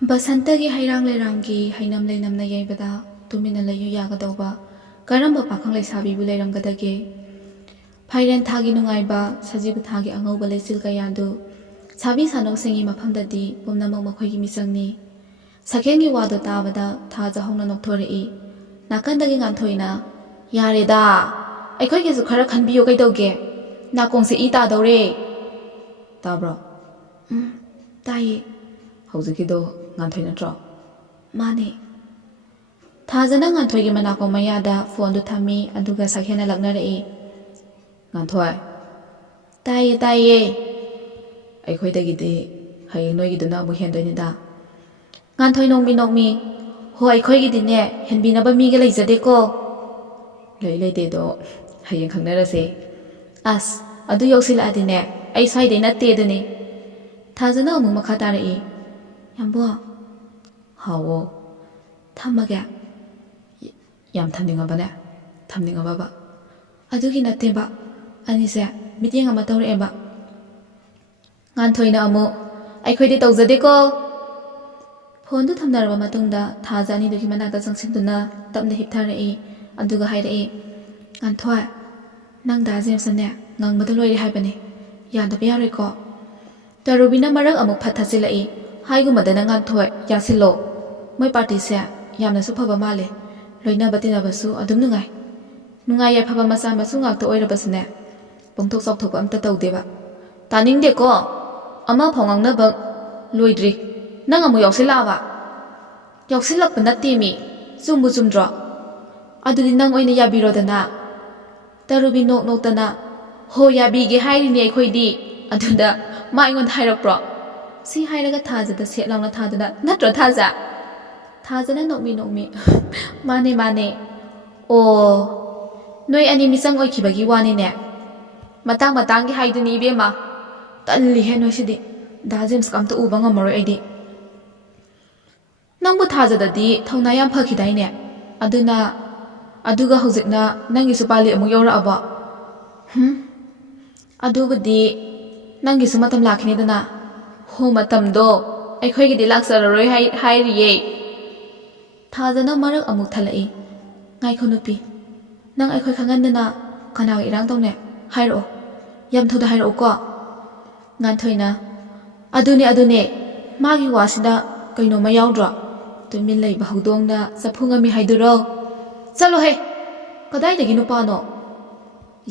ꯕꯁꯟꯇꯒꯤ ꯍꯩꯔꯥꯡ ꯂꯩꯔꯥꯡꯒꯤ ꯍꯩꯅꯝ ꯂꯩꯅꯝꯅ ꯌꯩꯕꯗ ꯇꯨꯃꯤꯟꯅ ꯂꯩꯌꯨ ꯌꯥꯒꯗꯧꯕ ꯀꯔꯝꯕ ꯄꯥꯈꯪ ꯂꯩꯁꯥꯕꯤꯕꯨ ꯂꯩꯔꯝꯒꯗꯒꯦ? ꯐꯥꯏꯔꯦꯟ ꯊꯥꯒꯤ ꯅꯨꯡꯉꯥꯏꯕ ꯁꯖꯤꯕꯨ ꯊꯥꯒꯤ ꯑꯉꯧꯕ ꯂꯩꯆꯤꯜ ꯀꯌꯥꯗꯨ ꯁꯥꯕꯤ ꯁꯥꯅꯧꯁꯤꯡꯒꯤ ꯃꯐꯝꯗꯗꯤ ꯄꯨꯝꯅꯃꯛ ꯃꯈꯣꯏꯒꯤ ꯃꯤꯆꯪꯅꯤ꯫ ꯁꯥꯀꯦꯟꯒꯤ ꯋꯥꯗꯨ ꯇꯥꯕꯗ ꯊꯥꯖ ꯍꯧꯅ ꯅꯣꯛꯊꯣꯔꯛꯏ꯫ ꯅꯥꯀꯟꯗꯒꯤ ꯉꯥꯟꯊꯣꯏꯅ "ꯌꯥꯔꯦꯗꯥ, ꯑꯩꯈꯣꯏꯒꯤꯁꯨ ꯈꯔ ꯈꯟꯕꯤꯌꯨ ꯀꯩꯗꯧꯒꯦ? ꯅꯥꯀꯣꯡꯁꯦ ꯏ ꯇꯥꯗꯧꯔꯦ"꯫ ꯇꯥꯕ꯭ꯔꯣ? ꯇꯥꯏꯌꯦ꯫ ꯍꯧꯖꯤꯛꯀꯤꯗꯣ ꯉꯥꯟꯊꯣꯏ ꯅꯠꯇ꯭ꯔꯣ? ꯃꯥꯅꯦ꯫ ꯊꯥꯖꯅ ꯉꯥꯟꯊꯣꯏꯒꯤ ꯃꯅꯥꯀꯣꯡ ꯃꯌꯥꯗ ꯐꯣꯟꯗꯨ ꯊꯝꯃꯤ ꯑꯗꯨꯒ ꯁꯥꯀꯦꯟꯅ ꯂꯛꯅꯔꯛꯏ꯫ "ꯉꯥꯟꯊꯣꯏ"꯫ ꯇꯥꯏꯌꯦ ꯇꯥꯏꯌꯦ꯫ "ꯑꯩꯈꯣꯏꯗꯒꯤꯗꯤ ꯍꯌꯦꯡ ꯅꯣꯏꯒꯤꯗꯨꯅ ꯑꯃꯨꯛ ꯍꯦꯟꯗꯣꯏꯅꯤꯗ"꯫ ꯉꯥꯟꯊꯣꯏ ꯅꯣꯡꯃꯤ ꯅꯣꯡꯃꯤ "ꯍꯣ, ꯑꯩꯈꯣꯏꯒꯤꯗꯤꯅꯦ ꯍꯦꯟꯕꯤꯅꯕ ꯃꯤꯒ ꯂꯩꯖꯗꯦꯀꯣ"꯫ "ꯂꯩ ꯂꯩꯇꯦꯗꯣ ꯍꯌꯦꯡ ꯈꯪꯅꯔꯁꯦ"꯫ "ꯑꯁ, ꯑꯗꯨ ꯌꯧꯁꯤꯜꯂꯛꯑꯗꯤꯅꯦ ꯑꯩ ꯁ꯭ꯋꯥꯏꯗꯩ ꯅꯠꯇꯦ ꯑꯗꯨꯅꯤ"꯫ ꯊꯥꯖꯅ ꯑꯃꯨꯛ ꯃꯈꯥ ꯇꯥꯔꯛꯏ꯫ "ꯌꯥꯝꯕꯣ"꯫ "ꯍꯥꯎꯋꯣ"꯫ "ꯊꯝꯃꯒꯦ"꯫ "ꯌꯥꯝ ꯊꯝꯅꯤꯡꯉꯕꯅꯦ? ꯊꯝꯅꯤꯡꯉꯕꯕ"꯫ "ꯑꯗꯨꯒꯤ ꯅꯠꯇꯦꯕ, ꯑꯅꯤꯁꯦ ꯃꯤꯠꯌꯦꯡ ꯑꯃ ꯇꯧꯔꯛꯑꯦꯕ"꯫ ꯉꯥꯟꯊꯣꯏꯅ ꯑꯃꯨꯛ "ꯑꯩꯈꯣꯏꯗꯤ ꯇꯧꯖꯗꯦꯀꯣ"꯫ ꯐꯣꯟꯗꯨ ꯊꯝꯅꯔꯕ ꯃꯇꯨꯡꯗ ꯊꯥꯖ ꯑꯅꯤꯗꯨꯒꯤ ꯃꯅꯥꯛꯇ ꯆꯪꯁꯤꯟꯗꯨꯅ ꯇꯞꯅ ꯍꯤꯞꯊꯔꯛꯏ ꯑꯗꯨꯒ ꯍꯥꯏꯔꯛꯏ꯫ "ꯉꯥꯟꯊꯣꯏ, ꯅꯪ ꯗꯥ ꯖꯦꯝꯁꯅꯅꯦ ꯉꯪꯕꯗ ꯂꯣꯏꯔꯦ ꯍꯥꯏꯕꯅꯦ, ꯌꯥꯗꯕ ꯌꯥꯔꯣꯏꯀꯣ"꯫ ꯇꯔꯨꯕꯤꯅ ꯃꯔꯛ ꯑꯃꯨꯛ ꯐꯠ ꯊꯠꯆꯤꯜꯂꯛꯏ꯫ "ꯍꯥꯏꯒꯨꯝꯃꯗꯅ ꯉꯥꯟꯊꯣꯏ, ꯌꯥꯁꯤꯜꯂꯣ. ꯃꯣꯏ ꯄꯥꯔꯇꯤꯁꯦ ꯌꯥꯝꯅꯁꯨ ꯐꯕ ꯃꯥꯜꯂꯦ, ꯂꯣꯏꯅꯕ ꯇꯤꯟꯅꯕꯁꯨ ꯑꯗꯨꯝ ꯅꯨꯡꯉꯥꯏ꯫ ꯅꯨꯡꯉꯥꯏ ꯌꯥꯏꯐꯕ ꯃꯆꯥ ꯃꯁꯨ ꯉꯥꯛꯇ ꯑꯣꯏꯔꯕꯁꯨꯅꯦ, ꯄꯣꯡꯊꯣꯛ ꯆꯥꯎꯊꯣꯛꯄ ꯑꯝꯇ ꯇꯧꯗꯦꯕ"꯫ "ꯇꯥꯅꯤꯡꯗꯦꯀꯣ, ꯑꯃꯐꯥꯎ ꯉꯥꯡꯅꯕ ꯂꯣꯏꯗ꯭ꯔꯤ ꯅꯪ ꯑꯃꯨꯛ ꯌꯥꯎꯁꯤꯜꯂꯛꯑꯕ"꯫ "ꯌꯥꯎꯁꯤꯜꯂꯛꯄ ꯅꯠꯇꯦꯃꯤ, ꯆꯨꯝꯕꯨ ꯆꯨꯝꯗ꯭ꯔꯣ? ꯑꯗꯨꯗꯤ ꯅꯪ ꯑꯣꯏꯅ ꯌꯥꯕꯤꯔꯣꯗꯅ"꯫ ꯇꯔꯨꯕꯤ ꯅꯣꯛ ꯅꯣꯛꯇꯅ "ꯍꯣ, ꯌꯥꯕꯤꯒꯦ ꯍꯥꯏꯔꯤꯅꯦ ꯑꯩꯈꯣꯏꯗꯤ, ꯑꯗꯨꯗ ꯃꯥ ꯑꯩꯉꯣꯟꯗ ꯍꯥꯏꯔꯛꯄ꯭ꯔꯣ"꯫ ꯁꯤ ꯍꯥꯏꯔꯒ ꯊꯥꯖꯗ ꯁꯦꯠ ꯂꯥꯎꯅ ꯊꯥꯗꯨꯅ "ꯅꯠꯇ꯭ꯔꯣ ꯊꯥꯖ"꯫ ꯊꯥꯖꯅ ꯅꯣꯛꯃꯤ ꯅꯣꯛꯃꯤ "ꯃꯥꯅꯦ ꯃꯥꯅꯦ"꯫ "ꯑꯣ, ꯅꯣꯏ ꯑꯅꯤ ꯃꯤꯆꯪ ꯑꯣꯏꯈꯤꯕꯒꯤ ꯋꯥꯅꯤꯅꯦ꯫ ꯃꯇꯥꯡ ꯃꯇꯥꯡꯒꯤ ꯍꯥꯏꯗꯨꯅꯤ ꯏꯕꯦꯝꯃ"꯫ "ꯇꯜꯂꯤꯍꯦ ꯅꯣꯏꯁꯤꯗꯤ, ꯗꯥ ꯖꯦꯝꯁꯀ ꯑꯝꯇ ꯎꯕ ꯉꯝꯃꯔꯣꯏ ꯑꯩꯗꯤ"꯫ "ꯅꯪꯕꯨ ꯊꯥꯖꯗꯗꯤ ꯊꯧꯅꯥ ꯌꯥꯝ ꯐꯈꯤꯗꯥꯏꯅꯦ, ꯑꯗꯨꯒ ꯍꯧꯖꯤꯛꯅ ꯅꯪꯒꯤꯁꯨ ꯄꯥꯜꯂꯤ ꯑꯃꯨꯛ ꯌꯧꯔꯛꯑꯕꯣ"꯫ "ꯑꯗꯨꯕꯨꯗꯤ ꯅꯪꯒꯤꯁꯨ ꯃꯇꯝ ꯂꯥꯛꯈꯤꯅꯤꯗꯅ"꯫ "ꯍꯣ, ꯃꯇꯝꯗꯣ ꯑꯩꯈꯣꯏꯒꯤꯗꯤ ꯂꯥꯛꯆꯔꯔꯣꯏ ꯍꯥꯏꯔꯤꯌꯦ"꯫ ꯊꯥꯖꯅ ꯃꯔꯛ ꯑꯃꯨꯛ ꯊꯠꯂꯛꯏ꯫ "ꯉꯥꯏꯈꯣ ꯅꯨꯄꯤ, ꯅꯪ ꯑꯩꯈꯣꯏ ꯈꯪꯍꯟꯗꯅ ꯀꯅꯥꯒ ꯏꯔꯥꯡ ꯇꯧꯅꯦ? ꯍꯥꯏꯔꯛꯑꯣ, ꯌꯥꯝ ꯊꯨꯅ ꯍꯥꯏꯔꯛꯎꯀꯣ"꯫ ꯉꯥꯟꯊꯣꯏꯅ ꯑꯗꯨꯅꯦ, ꯃꯥꯒꯤ ꯋꯥꯁꯤꯗ ꯀꯩꯅꯣꯝꯃ ꯌꯥꯎꯗ꯭ꯔꯣ? ꯇꯨꯃꯤꯟ ꯂꯩꯕ ꯍꯧꯗꯣꯡꯅ ꯆꯐꯨ ꯉꯝꯃꯤ ꯍꯥꯏꯗꯨꯔꯣ? "ꯆꯠꯂꯣꯍꯦ, ꯀꯗꯥꯏꯗꯒꯤ ꯅꯨꯄꯥꯅꯣ"꯫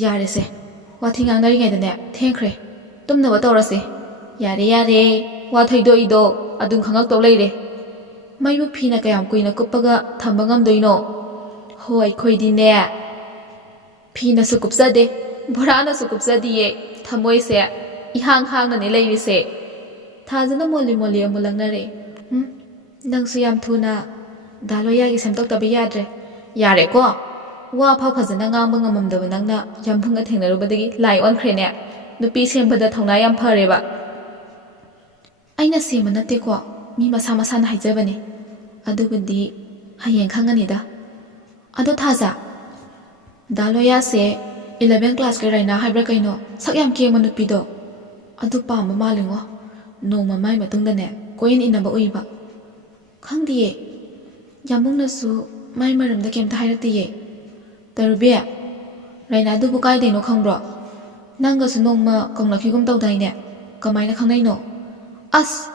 "ꯌꯥꯔꯦꯁꯦ, ꯋꯥꯊꯤ ꯉꯥꯡꯅꯔꯤꯉꯩꯗꯅꯦ ꯊꯦꯡꯈ꯭ꯔꯦ, ꯇꯨꯝꯅꯕ ꯇꯧꯔꯁꯦ"꯫ "ꯌꯥꯔꯦ ꯌꯥꯔꯦ, ꯋꯥ ꯊꯩꯗꯣꯛꯏꯗꯣ ꯑꯗꯨꯝ ꯈꯪꯉꯛꯇꯧ ꯂꯩꯔꯦ꯫ ꯃꯩꯕꯨ ꯐꯤꯅ ꯀꯌꯥꯝ ꯀꯨꯏꯅ ꯀꯨꯞꯄꯒ ꯊꯝꯕ ꯉꯝꯗꯣꯏꯅꯣ"꯫ "ꯍꯣ, ꯑꯩꯈꯣꯏꯗꯤꯅꯦ ꯐꯤꯅꯁꯨ ꯀꯨꯞꯆꯗꯦ, ꯕꯣꯔꯥꯅꯁꯨ ꯀꯨꯞꯆꯗꯤꯌꯦ, ꯊꯃꯣꯏꯁꯦ ꯏꯍꯥꯡ ꯍꯥꯡꯅꯅꯦ ꯂꯩꯔꯤꯁꯦ"꯫ ꯊꯥꯖꯅ ꯃꯣꯜꯂꯤ ꯃꯣꯜꯂꯤ ꯑꯃꯨꯛ ꯂꯛꯅꯔꯛꯏ꯫ "ꯅꯪꯁꯨ ꯌꯥꯝ ꯊꯨꯅ ꯗꯥ ꯂꯣꯌꯥꯒꯤ ꯁꯦꯝꯗꯣꯛꯇꯕ ꯌꯥꯗ꯭ꯔꯦ"꯫ "ꯌꯥꯔꯦꯀꯣ, ꯋꯥ ꯐꯥꯎ ꯐꯖꯅ ꯉꯥꯡꯕ ꯉꯝꯃꯝꯗꯕ ꯅꯪꯅ ꯌꯥꯝꯕꯨꯡꯒ ꯊꯦꯡꯅꯔꯨꯕꯗꯒꯤ ꯂꯥꯏ ꯑꯣꯟꯈ꯭ꯔꯦꯅꯦ, ꯅꯨꯄꯤ ꯁꯦꯝꯕꯗ ꯊꯧꯅꯥ ꯌꯥꯝ ꯐꯔꯦꯕ"꯫ "ꯑꯩꯅ ꯁꯦꯝꯕ ꯅꯠꯇꯦꯀꯣ, ꯃꯤ ꯃꯁꯥ ꯃꯁꯥꯅ ꯍꯥꯏꯖꯕꯅꯦ, ꯑꯗꯨꯕꯨꯗꯤ ꯍꯌꯦꯡ ꯈꯪꯉꯅꯤꯗ"꯫ "ꯑꯗꯣ ꯊꯥꯖ, ꯗꯥ ꯂꯣꯌꯥꯁꯦ 11 ꯀ꯭ꯂꯥꯁꯀꯤ ꯔꯥꯏꯅꯥ ꯍꯥꯏꯕ꯭ꯔꯥ ꯀꯩꯅꯣ, ꯁꯛ ꯌꯥꯝ ꯀꯦꯡꯕ ꯅꯨꯄꯤꯗꯣ, ꯑꯗꯨ ꯄꯥꯝꯕ ꯃꯥꯜꯂꯤꯉꯣ, ꯅꯣꯡꯃ ꯃꯥꯏ ꯃꯇꯨꯡꯗꯅꯦ ꯀꯣꯏꯏꯟ ꯏꯟꯅꯕ ꯎꯏꯕ"꯫ "ꯈꯪꯗꯤꯌꯦ, ꯌꯥꯝꯕꯨꯡꯅꯁꯨ ꯃꯥꯏ ꯃꯔꯝꯗ ꯀꯩꯝꯇ ꯍꯥꯏꯔꯛꯇꯤꯌꯦ"꯫ "ꯇꯔꯨꯕꯤ, ꯔꯥꯏꯅꯥꯗꯨꯕꯨ ꯀꯥꯏꯗꯩꯅꯣ ꯈꯪꯕ꯭ꯔꯣ? ꯅꯪꯒꯁꯨ ꯅꯣꯡꯃ ꯀꯧꯅꯈꯤꯒꯨꯝ ꯇꯧꯗꯥꯏꯅꯦ, ꯀꯃꯥꯏꯅ ꯈꯪꯅꯩꯅꯣ"꯫ "ꯑꯁ,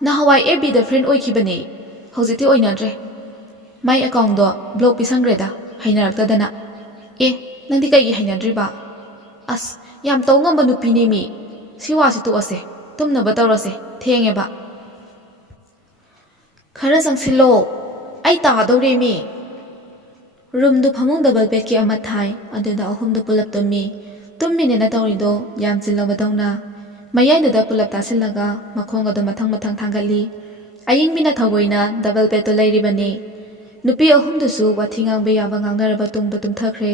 ꯅꯍꯥꯟꯋꯥꯏ FBꯗ ꯐ꯭ꯔꯦꯟ ꯑꯣꯏꯈꯤꯕꯅꯦ, ꯍꯧꯖꯤꯛꯇꯤ ꯑꯣꯏꯅꯗ꯭ꯔꯦ. ꯃꯥꯏ ꯑꯦꯀꯥꯎꯟꯗꯣ ꯕ꯭ꯂꯣꯛ ꯄꯤꯁꯟꯈ꯭ꯔꯦꯗ, ꯍꯩꯅꯔꯛꯇꯗꯅ"꯫ "ꯑꯦ, ꯅꯪꯗꯤ ꯀꯩꯒꯤ ꯍꯩꯅꯗ꯭ꯔꯤꯕ"꯫ "ꯑꯁ, ꯌꯥꯝ ꯇꯧ ꯉꯝꯕ ꯅꯨꯄꯤꯅꯦꯃꯤ, ꯁꯤ ꯋꯥꯁꯤ ꯇꯣꯛꯑꯁꯦ, ꯇꯨꯝꯅꯕ ꯇꯧꯔꯁꯦ, ꯊꯦꯡꯉꯦꯕ"꯫ "ꯈꯔ ꯆꯪꯁꯤꯜꯂꯣ, ꯑꯩ ꯇꯥꯗꯧꯔꯦꯃꯤ"꯫ ꯔꯨꯝꯗꯨ ꯐꯃꯨꯡ ꯗꯕꯜ ꯕꯦꯗꯀꯤ ꯑꯃ ꯊꯥꯏ, ꯑꯗꯨꯗ ꯑꯍꯨꯝꯗꯨ ꯄꯨꯂꯞ ꯇꯨꯝꯃꯤ꯫ ꯇꯨꯝꯃꯤꯅꯦꯅ ꯇꯧꯔꯤꯗꯣ ꯌꯥꯝ ꯆꯤꯜꯂꯕꯗꯧꯅ, ꯃꯌꯥꯏꯗꯨꯗ ꯄꯨꯂꯞ ꯇꯥꯁꯤꯜꯂꯒ ꯃꯈꯣꯡ ꯑꯗꯨ ꯃꯊꯪ ꯃꯊꯪ ꯊꯥꯡꯒꯠꯂꯤ꯫ ꯑꯌꯤꯡꯕꯤꯅ ꯊꯑꯣꯏꯅ ꯗꯕꯜ ꯕꯦꯗꯇꯨ ꯂꯩꯔꯤꯕꯅꯤ꯫ ꯅꯨꯄꯤ ꯑꯍꯨꯝꯗꯨꯁꯨ ꯋꯥꯊꯤ ꯉꯥꯡꯕ ꯌꯥꯕ ꯉꯥꯡꯅꯔꯕ ꯇꯨꯡꯗ ꯇꯨꯝꯊꯈ꯭ꯔꯦ꯫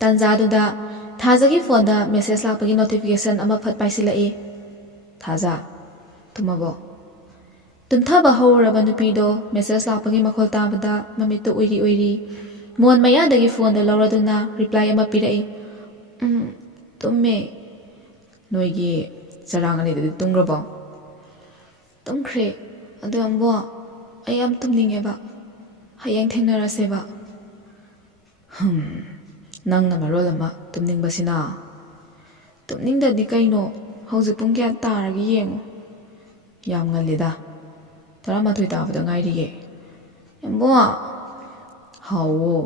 ꯇꯥꯟꯖꯥꯗꯨꯗ ꯊꯥꯖꯒꯤ ꯐꯣꯟꯗ ꯃꯦꯁꯦꯖ ꯂꯥꯛꯄꯒꯤ ꯅꯣꯇꯤꯐꯤꯀꯦꯁꯟ ꯑꯃ ꯐꯠ ꯄꯥꯏꯁꯤꯜꯂꯛꯏ꯫ "ꯊꯥꯖ, ꯇꯨꯝꯃꯕꯣ"꯫ ꯇꯨꯝꯊꯕ ꯍꯧꯔꯨꯔꯕ ꯅꯨꯄꯤꯗꯣ ꯃꯦꯁꯦꯖ ꯂꯥꯛꯄꯒꯤ ꯃꯈꯣꯜ ꯇꯥꯕꯗ ꯃꯃꯤꯠꯇꯨ ꯎꯏꯔꯤ ꯎꯏꯔꯤ ꯃꯣꯟ ꯃꯌꯥꯗꯒꯤ ꯐꯣꯟꯗꯨ ꯂꯧꯔꯗꯨꯅ ꯔꯤꯄ꯭ꯂꯥꯏ ꯑꯃ ꯄꯤꯔꯛꯏ꯫ ꯇꯨꯝꯃꯦ"꯫ "ꯅꯣꯏꯒꯤ ꯆꯔꯥꯡ ꯑꯅꯤꯗꯨꯗꯤ ꯇꯨꯝꯈ꯭ꯔꯕꯣ"꯫ "ꯇꯨꯝꯈ꯭ꯔꯦ, ꯑꯗꯣ ꯌꯥꯝꯕꯣ ꯑꯩ ꯌꯥꯝ ꯇꯨꯝꯅꯤꯡꯉꯦꯕ ꯍꯌꯦꯡ ꯊꯦꯡꯅꯔꯁꯦꯕ ꯅꯪꯅ ꯃꯔꯣꯜ ꯑꯃ ꯇꯨꯝꯅꯤꯡꯕꯁꯤꯅ ꯇꯨꯝꯅꯤꯡꯗꯗꯤ ꯀꯩꯅꯣ ꯍꯧꯖꯤꯛ ꯄꯨꯡ ꯀꯌꯥ ꯇꯥꯔꯒꯦ ꯌꯦꯡꯉꯣ ꯌꯥꯝ ꯉꯜꯂꯤꯗ 12 ꯇꯥꯕꯗ ꯉꯥꯏꯔꯤꯌꯦ ꯌꯥꯝꯕꯣ ꯍꯥꯎꯋꯣ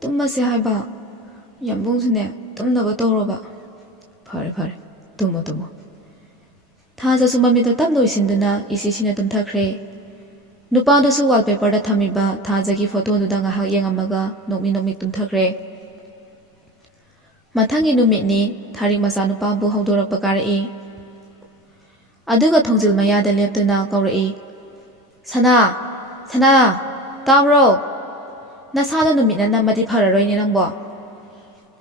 ꯇꯨꯝꯃꯁꯦ ꯍꯥꯏꯕ ꯌꯥꯝꯕꯨꯡꯁꯨꯅꯦ ꯇꯨꯝꯅꯕ ꯇꯧꯔꯣꯕ ꯐꯔꯦ ꯐꯔꯦ ꯇꯨꯝꯃꯣ ꯇꯨꯝꯃꯣ ꯊꯥꯖꯁꯨ ꯃꯃꯤꯠꯇ ꯇꯞꯅ ꯎꯏꯁꯤꯟꯗꯨꯅ ꯏꯁꯤꯁꯤꯅ ꯇꯨꯝꯊꯈ꯭ꯔꯦ ꯅꯨꯄꯥꯗꯨꯁꯨ ꯋꯥꯜꯄꯦꯄꯔꯗ ꯊꯝꯃꯤꯕ ꯊꯥꯖꯒꯤ ꯐꯣꯇꯣꯗꯨꯗ ꯉꯥꯏꯍꯥꯛ ꯌꯦꯡꯉꯝꯃꯒ ꯅꯣꯛꯃꯤ ꯅꯣꯛꯃꯤ ꯇꯨꯝꯊꯈ꯭ꯔꯦ ꯃꯊꯪꯒꯤ ꯅꯨꯃꯤꯠꯅꯤ ꯊꯥꯔꯤꯛ ꯃꯆꯥꯅꯨꯄꯥꯕꯨ ꯍꯧꯗꯣꯔꯛꯄ ꯀꯥꯔꯛꯏ ꯑꯗꯨꯒ ꯊꯣꯡꯖꯤꯜ ꯃꯌꯥꯗ ꯂꯦꯞꯇꯨꯅ ꯀꯧꯔꯛꯏ ꯁꯅꯥ ꯁꯅꯥ ꯇꯥꯕ꯭ꯔꯣ ꯅꯁꯥꯗ ꯅꯨꯃꯤꯠꯅ ꯅꯝꯃꯗꯤ ꯐꯔꯔꯣꯏꯅꯦ ꯅꯪꯕꯣ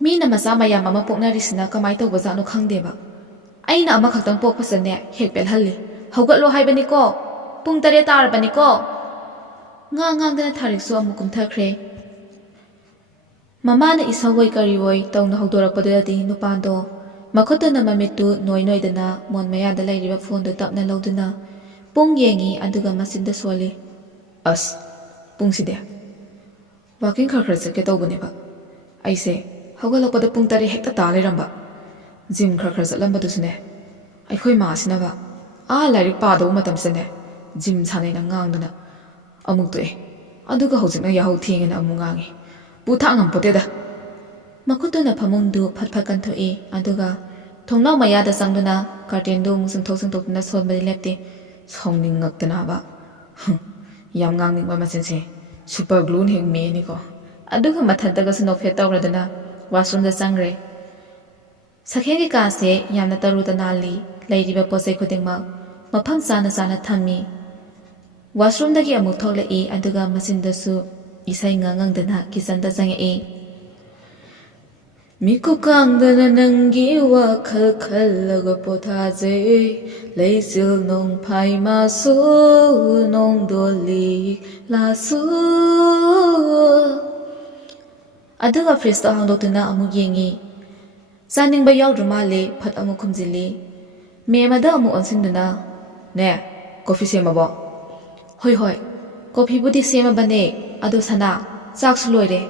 ꯃꯤꯅ ꯃꯆꯥ ꯃꯌꯥꯝ ꯑꯃ ꯄꯣꯛꯅꯔꯤꯁꯤꯅ ꯀꯃꯥꯏꯅ ꯇꯧꯕꯖꯥꯠꯅꯣ ꯈꯪꯗꯦꯕ ꯑꯩꯅ ꯑꯃꯈꯛꯇꯪ ꯄꯣꯛꯄꯁꯤꯅꯦ ꯍꯦꯛ ꯄꯦꯜꯍꯜꯂꯤ ꯍꯧꯒꯠꯂꯣ ꯍꯥꯏꯕꯅꯤꯀꯣ ꯄꯨꯡ 7 ꯇꯥꯔꯕꯅꯤꯀꯣ ꯉꯥꯡꯗꯅ ꯊꯥꯔꯤꯛꯁꯨ ꯑꯃꯨꯛ ꯀꯨꯝꯊꯈ꯭ꯔꯦ ꯃꯃꯥꯅ ꯏꯁꯧꯑꯣꯏ ꯀꯔꯤꯑꯣꯏ ꯇꯧꯅ ꯍꯧꯗꯣꯔꯛꯄꯗꯨꯗꯗꯤ ꯅꯨꯄꯥꯗꯣ ꯃꯈꯨꯠꯇꯨꯅ ꯃꯃꯤꯠꯇꯨ ꯅꯣꯏꯗꯅ ꯃꯣꯟ ꯃꯌꯥꯗ ꯂꯩꯔꯤꯕ ꯐꯣꯟꯗꯨ ꯇꯞꯅ ꯂꯧꯗꯨꯅ ꯄꯨꯡ ꯌꯦꯡꯉꯤ ꯑꯗꯨꯒ ꯃꯆꯤꯟꯗ ꯁꯣꯜꯂꯤ ꯑꯁ ꯄꯨꯡꯁꯤꯗꯤ ꯋꯥꯀꯤꯡ ꯈꯔ ꯆꯠꯀꯦ ꯇꯧꯕꯅꯦꯕ ꯑꯩꯁꯦ ꯍꯧꯒꯠꯂꯛꯄꯗ ꯄꯨꯡ 7 ꯍꯦꯛꯇ ꯇꯥ ꯂꯩꯔꯝꯕ ꯖꯤꯝ ꯈꯔ ꯆꯠꯂꯝꯕꯗꯨꯁꯨꯅꯦ ꯑꯩꯈꯣꯏ ꯃꯥꯁꯤꯅꯕ ꯂꯥꯏꯔꯤꯛ ꯄꯥꯗꯧꯕ ꯃꯇꯝꯁꯤꯗꯅꯦ ꯖꯤꯝ ꯁꯥꯟꯅꯩꯅ ꯉꯥꯡꯗꯅ ꯑꯃꯨꯛ ꯇꯣꯛꯑꯦ ꯑꯗꯨꯒ ꯍꯧꯖꯤꯛꯅ ꯌꯥꯍꯧ ꯊꯦꯡꯉꯦꯅ ꯑꯃꯨꯛ ꯉꯥꯡꯉꯤ ꯄꯨꯊꯥꯡ ꯉꯝꯄꯣꯠꯇꯦꯗ ꯃꯈꯨꯠꯇꯨꯅ ꯐꯃꯨꯡꯗꯨ ꯐꯠ ꯐꯠ ꯀꯟꯊꯣꯛꯏ ꯑꯗꯨꯒ ꯊꯣꯡꯅꯥꯎ ꯃꯌꯥꯗ ꯆꯪꯗꯨꯅ ꯀꯥꯔꯇꯦꯟꯗꯨ ꯑꯃꯨꯛ ꯆꯤꯡꯊꯣꯛꯇꯨꯅ ꯁꯣꯟꯕꯗꯤ ꯂꯦꯞꯇꯦ ꯁꯥꯎꯅꯤꯡꯉꯛꯇꯅꯕ ꯌꯥꯝ ꯉꯥꯡꯅꯤꯡꯕ ꯃꯆꯤꯟꯁꯦ ꯁꯨꯄꯔ ꯒ꯭ꯂꯨꯅ ꯍꯦꯛ ꯃꯦꯅꯤꯀꯣ ꯑꯗꯨꯒ ꯃꯊꯟꯇꯒꯁꯨ ꯅꯣꯛꯐꯦꯠ ꯇꯧꯔꯗꯨꯅ ꯋꯥꯁꯔꯨꯝꯗ ꯆꯪꯈ꯭ꯔꯦ ꯁꯛꯍꯦꯟꯒꯤ ꯀꯥꯁꯦ ꯌꯥꯝꯅ ꯇꯔꯨ ꯇꯅꯥꯜꯂꯤ ꯂꯩꯔꯤꯕ ꯄꯣꯠꯆꯩ ꯈꯨꯗꯤꯡꯃꯛ ꯃꯐꯝ ꯆꯥꯅ ꯊꯝꯃꯤ ꯋꯥꯁꯔꯨꯝꯗꯒꯤ ꯑꯃꯨꯛ ꯊꯣꯛꯂꯛꯏ ꯑꯗꯨꯒ ꯃꯆꯤꯟꯗꯁꯨ ꯏꯁꯩ ꯉꯪꯗꯅ ꯀꯤꯆꯟꯗ ꯆꯪꯉꯛꯏ ꯃꯤꯀꯨꯞꯀꯥꯡꯗꯅ ꯅꯪꯒꯤ ꯋꯥꯈꯜ ꯈꯜꯂꯒ ꯄꯣꯊꯥꯖꯩ ꯂꯩꯆꯤꯜ ꯅꯣꯡꯐꯥꯏ ꯃꯥꯁꯨ ꯅꯣꯡꯗꯣꯜꯂꯤ ꯂꯥꯁꯨ ꯑꯗꯨꯒ ꯐ꯭ꯔꯤꯖꯇꯣ ꯍꯥꯡꯗꯣꯛꯇꯨꯅ ꯑꯃꯨꯛ ꯌꯦꯡꯉꯤ ꯆꯥꯅꯤꯡꯕ ꯌꯥꯎꯗ꯭ꯔ ꯃꯥꯜꯂꯦ ꯐꯠ ꯑꯃꯨꯛ ꯈꯨꯝꯖꯤꯜꯂꯤ ꯃꯦꯃꯗ ꯑꯃꯨꯛ ꯑꯣꯟꯁꯤꯟꯗꯨꯅ ꯅꯦ ꯀꯣꯐꯤ ꯁꯦꯝꯃꯕꯣ ꯍꯣꯏ ꯀꯣꯐꯤꯕꯨꯗꯤ ꯁꯦꯝꯃꯕꯅꯦ ꯑꯗꯣ ꯁꯅꯥ ꯆꯥꯛꯁꯨ ꯂꯣꯏꯔꯦ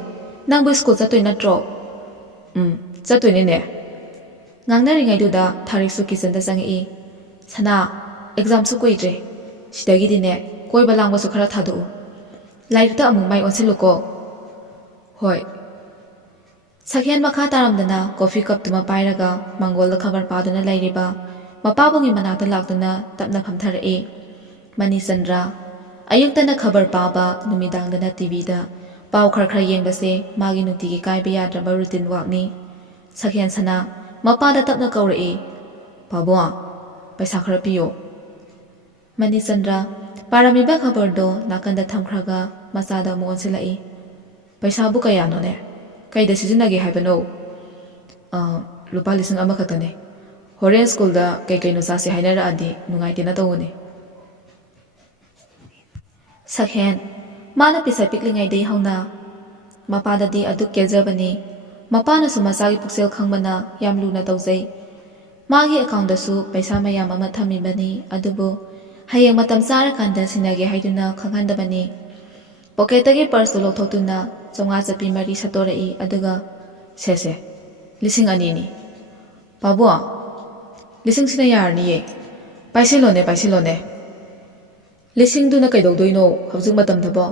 ꯅꯪꯕꯨ ꯁ꯭ꯀꯨꯜ ꯆꯠꯇꯣꯏ ꯅꯠꯇ꯭ꯔꯣ ꯆꯠꯇꯣꯏꯅꯤꯅꯦ ꯉꯥꯡꯅꯔꯤꯉꯩꯗꯨꯗ ꯊꯥꯔꯤꯛꯁꯨ ꯀꯤꯆꯟꯗ ꯆꯪꯉꯛꯏ ꯁꯅꯥ ꯑꯦꯛꯖꯥꯝꯁꯨ ꯀꯨꯏꯗ꯭ꯔꯦ ꯁꯤꯗꯒꯤꯗꯤꯅꯦ ꯀꯣꯏꯕ ꯂꯥꯡꯕꯁꯨ ꯈꯔ ꯊꯥꯗꯣꯛꯎ ꯂꯥꯏꯔꯤꯛꯇ ꯑꯃꯨꯛ ꯃꯥꯏ ꯑꯣꯟꯁꯤꯜꯂꯨꯀꯣ ꯍꯣꯏ ꯁꯛꯍꯦꯟ ꯃꯈꯥ ꯇꯥꯔꯝꯗꯅ ꯀꯣꯐꯤ ꯀꯞꯇꯨꯃ ꯄꯥꯏꯔꯒ ꯃꯥꯡꯒꯣꯜꯗ ꯈꯕꯔ ꯄꯥꯗꯨꯅ ꯂꯩꯔꯤꯕ ꯃꯄꯥꯕꯨꯡꯒꯤ ꯃꯅꯥꯛꯇ ꯂꯥꯛꯇꯨꯅ ꯇꯞꯅ ꯐꯝꯊꯔꯛꯏ ꯃꯅꯤꯆꯟꯗ꯭ꯔ ꯑꯌꯨꯛꯇꯅ ꯈꯕꯔ ꯄꯥꯕ ꯅꯨꯃꯤꯗꯥꯡꯗꯅ ꯇꯤꯚꯤꯗ ꯄꯥꯎ ꯈꯔ ꯌꯦꯡꯕꯁꯦ ꯃꯥꯒꯤ ꯅꯨꯡꯇꯤꯒꯤ ꯀꯥꯏꯕ ꯌꯥꯗ꯭ꯔꯕ ꯔꯨꯇꯤꯟ ꯋꯥꯛꯅꯤ ꯁꯛꯍꯦꯟ ꯁꯅꯥ ꯃꯄꯥꯗ ꯇꯞꯅ ꯀꯧꯔꯛꯏ ꯄꯥꯕꯨꯡ ꯄꯩꯁꯥ ꯈꯔ ꯄꯤꯌꯣ ꯃꯅꯤꯆꯟꯗ꯭ꯔ ꯄꯥꯔꯝꯃꯤꯕ ꯈꯕꯔꯗꯣ ꯅꯥꯀꯟꯗ ꯊꯝꯈ꯭ꯔꯒ ꯃꯆꯥꯗ ꯑꯃꯨꯛ ꯑꯣꯟꯁꯤꯜꯂꯛꯏ ꯄꯩꯁꯥꯕꯨ ꯀꯌꯥꯅꯣꯅꯦ ꯀꯩꯗ ꯁꯤꯖꯤꯟꯅꯒꯦ ꯍꯥꯏꯕꯅꯣ ꯂꯨꯄꯥ 1,000 ꯈꯛꯇꯅꯦ ꯍꯣꯔꯦꯟ ꯁ꯭ꯀꯨꯜꯗ ꯀꯩꯀꯩꯅꯣ ꯆꯥꯁꯦ ꯍꯥꯏꯅꯔꯛꯑꯗꯤ ꯅꯨꯡꯉꯥꯏꯇꯦꯅ ꯇꯧꯕꯅꯤ ꯁꯛꯍꯦꯟ ꯃꯥꯅ ꯄꯤꯁꯛ ꯄꯤꯛꯂꯤꯉꯩꯗꯒꯤ ꯍꯧꯅ ꯃꯄꯥꯗꯗꯤ ꯑꯗꯨꯛ ꯀꯦꯖꯕꯅꯤ ꯃꯄꯥꯅꯁꯨ ꯃꯆꯥꯒꯤ ꯄꯨꯛꯆꯦꯜ ꯈꯪꯕꯅ ꯌꯥꯝ ꯂꯨꯅ ꯇꯧꯖꯩ ꯃꯥꯒꯤ ꯑꯦꯀꯥꯎꯟꯗꯁꯨ ꯄꯩꯁꯥ ꯃꯌꯥꯝ ꯑꯃ ꯊꯝꯃꯤꯕꯅꯤ ꯑꯗꯨꯕꯨ ꯍꯌꯦꯡ ꯃꯇꯝ ꯆꯥꯔꯀꯥꯟꯗ ꯁꯤꯟꯅꯒꯦ ꯍꯥꯏꯗꯨꯅ ꯈꯪꯍꯟꯗꯕꯅꯤ ꯄꯣꯀꯦꯠꯇꯒꯤ ꯄꯔꯁꯇꯨ ꯂꯧꯊꯣꯛꯇꯨꯅ 500 ꯆꯠꯄꯤ 4 ꯁꯠꯇꯣꯔꯛꯏ ꯑꯗꯨꯒ ꯁꯦ 2,000ꯅꯤ ꯄꯥꯕꯨꯡ 1,000ꯁꯤꯅ ꯌꯥꯔꯅꯤꯌꯦ ꯄꯥꯏꯁꯤꯜꯂꯣꯅꯦ 1,000ꯗꯨꯅ ꯀꯩꯗꯧꯗꯣꯏꯅꯣ ꯍꯧꯖꯤꯛ ꯃꯇꯝꯗꯕꯣ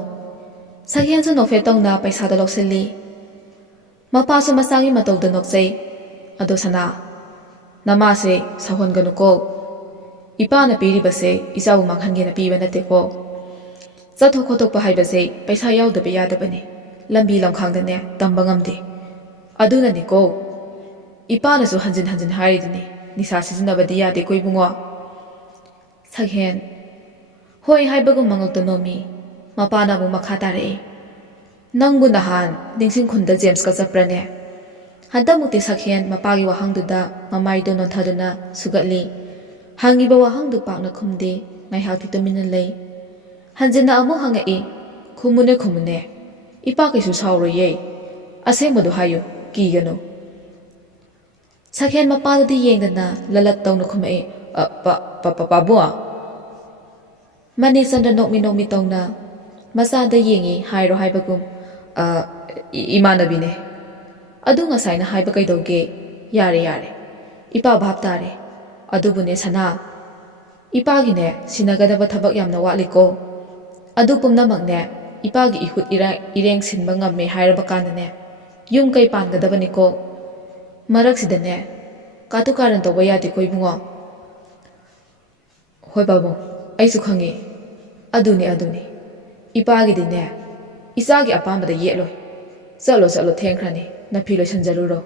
ꯁꯛꯍꯦꯟꯁꯨ ꯅꯣꯛꯐꯦꯠ ꯇꯧꯅ ꯄꯩꯁꯥꯗꯣ ꯂꯧꯁꯤꯜꯂꯤ ꯃꯄꯥꯁꯨ ꯃꯆꯥꯒꯤ ꯃꯇꯧꯗ ꯅꯣꯛꯆꯩ ꯑꯗꯣ ꯁꯅꯥ ꯅꯃꯥꯁꯦ ꯁꯥꯎꯍꯟꯒꯅꯨꯀꯣ ꯏꯄꯥꯅ ꯄꯤꯔꯤꯕꯁꯦ ꯏꯆꯥꯕꯨ ꯃꯥꯡꯍꯟꯒꯦꯅ ꯄꯤꯕ ꯅꯠꯇꯦꯀꯣ ꯆꯠꯊꯣꯛ ꯈꯣꯠꯇꯣꯛꯄ ꯍꯥꯏꯕꯁꯦ ꯄꯩꯁꯥ ꯌꯥꯎꯗꯕ ꯌꯥꯗꯕꯅꯤ ꯂꯝꯕꯤ ꯂꯝꯈꯥꯡꯗꯅꯦ ꯇꯝꯕ ꯉꯝꯗꯦ ꯑꯗꯨꯅꯅꯤꯀꯣ ꯏꯄꯥꯅꯁꯨ ꯍꯟꯖꯤꯟ ꯍꯟꯖꯤꯟ ꯍꯥꯏꯔꯤꯗꯨꯅꯤ ꯅꯤꯁꯥ ꯁꯤꯖꯤꯟꯅꯕꯗꯤ ꯌꯥꯗꯦꯀꯣ ꯏꯕꯨꯡꯉꯣ ꯁꯛꯍꯦꯟ ꯍꯣꯏ ꯍꯥꯏꯕꯒꯨꯝ ꯃꯉꯛꯇ ꯅꯣꯝꯃꯤ ꯃꯄꯥꯅ ꯑꯃꯨꯛ ꯃꯈꯥ ꯇꯥꯔꯛꯏ ꯅꯪꯕꯨ ꯅꯍꯥꯟ ꯅꯤꯡꯁꯤꯡ ꯈꯨꯟꯗ ꯖꯦꯝꯁꯀ ꯆꯠꯄ꯭ꯔꯅꯦ ꯍꯟꯗꯛꯃꯨꯛꯇꯤ ꯁꯛꯍꯦꯟ ꯃꯄꯥꯒꯤ ꯋꯥꯍꯪꯗꯨꯗ ꯃꯃꯥꯏꯗꯨ ꯅꯣꯟꯊꯗꯨꯅ ꯁꯨꯒꯠꯂꯤ ꯍꯪꯉꯤꯕ ꯋꯥꯍꯪꯗꯨ ꯄꯥꯛꯅ ꯈꯨꯝꯗꯦ ꯉꯥꯏꯍꯥꯛꯇꯤ ꯇꯨꯃꯤꯟꯅ ꯂꯩ ꯍꯟꯖꯤꯟꯅ ꯑꯃꯨꯛ ꯍꯪꯉꯛꯏ ꯈꯨꯝꯃꯨꯅꯦ ꯏꯄꯥ ꯀꯩꯁꯨ ꯁꯥꯎꯔꯣꯏꯌꯦ ꯑꯁꯦꯡꯕꯗꯣ ꯍꯥꯏꯌꯨ ꯀꯤꯒꯅꯨ ꯁꯛꯍꯦꯟ ꯃꯄꯥꯗꯨꯗꯤ ꯌꯦꯡꯗꯅ ꯂꯂꯠ ꯇꯧꯅ ꯈꯨꯝꯃꯛꯏ ꯄꯥꯕꯨꯡ ꯃꯅꯤꯆꯟꯗ꯭ꯔ ꯅꯣꯛꯃꯤ ꯇꯧꯅ ꯃꯆꯥꯗ ꯌꯦꯡꯉꯤ ꯍꯥꯏꯔꯣ ꯍꯥꯏꯕꯒꯨꯝ ꯏꯃꯥꯟꯅꯕꯤꯅꯦ ꯑꯗꯨ ꯉꯁꯥꯏꯅ ꯍꯥꯏꯕ ꯀꯩꯗꯧꯒꯦ? ꯌꯥꯔꯦ ꯏꯄꯥ ꯚꯥꯞ ꯇꯥꯔꯦ꯫ ꯑꯗꯨꯕꯨꯅꯦ ꯁꯅꯥ, ꯏꯄꯥꯒꯤꯅꯦ ꯁꯤꯟꯅꯒꯗꯕ ꯊꯕꯛ ꯌꯥꯝꯅ ꯋꯥꯠꯂꯤꯀꯣ꯫ ꯑꯗꯨ ꯄꯨꯝꯅꯃꯛꯅꯦ ꯏꯄꯥꯒꯤ ꯏꯍꯨꯠ ꯏꯔꯦꯡ ꯁꯤꯟꯕ ꯉꯝꯃꯦ ꯍꯥꯏꯔꯕ ꯀꯥꯟꯗꯅꯦ ꯌꯨꯝ ꯀꯩ ꯄꯥꯟꯒꯗꯕꯅꯤꯀꯣ꯫ ꯃꯔꯛꯁꯤꯗꯅꯦ ꯀꯥꯇꯨ ꯀꯥꯔꯟ ꯇꯧꯕ ꯌꯥꯗꯦꯀꯣ ꯏꯕꯨꯡꯉꯣ꯫ ꯍꯣꯏ ꯄꯥꯕꯨꯡ, ꯑꯩꯁꯨ ꯈꯪꯉꯤ꯫ ꯑꯗꯨꯅꯤ ꯏꯄꯥꯒꯤꯗꯤꯅꯦ ꯏꯆꯥꯒꯤ ꯑꯄꯥꯝꯕꯗ ꯌꯦꯠꯂꯣꯏ꯫ ꯆꯠꯂꯣ ꯊꯦꯡꯈ꯭ꯔꯅꯤ, ꯅꯐꯤ ꯂꯣꯏꯁꯤꯟꯖꯔꯨꯔꯣ꯫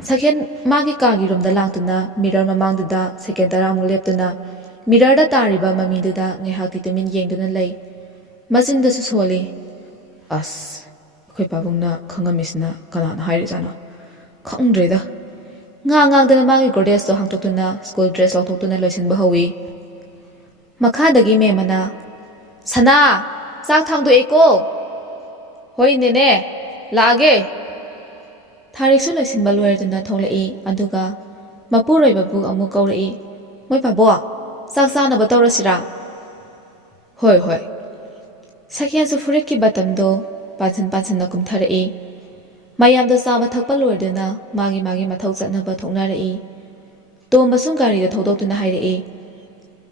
ꯁꯛꯍꯦꯟ ꯃꯥꯒꯤ ꯀꯥꯒꯤ ꯔꯨꯝꯗ ꯂꯥꯛꯇꯨꯅ ꯃꯤꯔꯔ ꯃꯃꯥꯡꯗꯨꯗ ꯁꯦꯀꯦꯟ 10ꯃꯨꯛ ꯂꯦꯞꯇꯨꯅ ꯃꯤꯔꯔꯗ ꯇꯥꯔꯤꯕ ꯃꯃꯤꯗꯨꯗ ꯉꯥꯏꯍꯥꯛꯇꯤ ꯇꯨꯃꯤꯟ ꯌꯦꯡꯗꯨꯅ ꯂꯩ꯫ ꯃꯆꯤꯟꯗꯁꯨ ꯁꯣꯜꯂꯤ꯫ ꯑꯁ, ꯑꯩꯈꯣꯏ ꯄꯥꯕꯨꯡꯅ ꯈꯪꯉꯝꯃꯤꯁꯤꯅ ꯀꯅꯥꯅ ꯍꯥꯏꯔꯤꯖꯥꯠꯅꯣ? ꯈꯪꯗ꯭ꯔꯦꯗ꯫ ꯉꯥꯡꯗꯅ ꯃꯥꯒꯤ ꯒꯣꯔꯗꯦꯖꯇꯣ ꯍꯥꯡꯇꯣꯛꯇꯨꯅ ꯁ꯭ꯀꯨꯜ ꯗ꯭ꯔꯦꯁ ꯂꯧꯊꯣꯛꯇꯨꯅ ꯂꯣꯏꯁꯤꯟꯕ ꯍꯧꯏ꯫ ꯃꯈꯥꯗꯒꯤ ꯃꯦꯝ ꯑꯃꯅ, "ꯁꯅꯥ, ꯆꯥꯛ ꯊꯥꯡꯗꯣꯛꯑꯦꯀꯣ"꯫ ꯍꯣꯏ ꯅꯦꯅꯦ, ꯂꯥꯛꯑꯒꯦ꯫ ꯊꯥꯔꯤꯛꯁꯨ ꯂꯣꯏꯁꯤꯟꯕ ꯂꯣꯏꯔꯗꯨꯅ ꯊꯣꯛꯂꯛꯏ꯫ ꯑꯗꯨꯒ ꯃꯄꯨꯔꯣꯏꯕꯕꯨ ꯑꯃꯨꯛ ꯀꯧꯔꯛꯏ꯫ "ꯃꯣꯏ ꯄꯥꯕꯣꯛ, ꯆꯥꯛ ꯆꯥꯅꯕ ꯇꯧꯔꯁꯤꯔꯥ?" ꯍꯣꯏ꯫ ꯁꯛꯍꯦꯟꯁꯨ ꯐꯨꯔꯤꯠꯀꯤ ꯕꯇꯝꯗꯣ ꯄꯥꯟꯁꯤꯟꯅ ꯀꯨꯝꯊꯔꯛꯏ꯫ ꯃꯌꯥꯝꯗꯣ ꯆꯥꯕ ꯊꯛꯄ ꯂꯣꯏꯔꯗꯨꯅ ꯃꯥꯒꯤ ꯃꯊꯧ ꯆꯠꯅꯕ ꯊꯣꯛꯅꯔꯛꯏ꯫ ꯇꯣꯝꯕꯁꯨ ꯒꯥꯔꯤꯗ ꯊꯧꯗꯣꯛꯇꯨꯅ ꯍꯥꯏꯔꯛꯏ꯫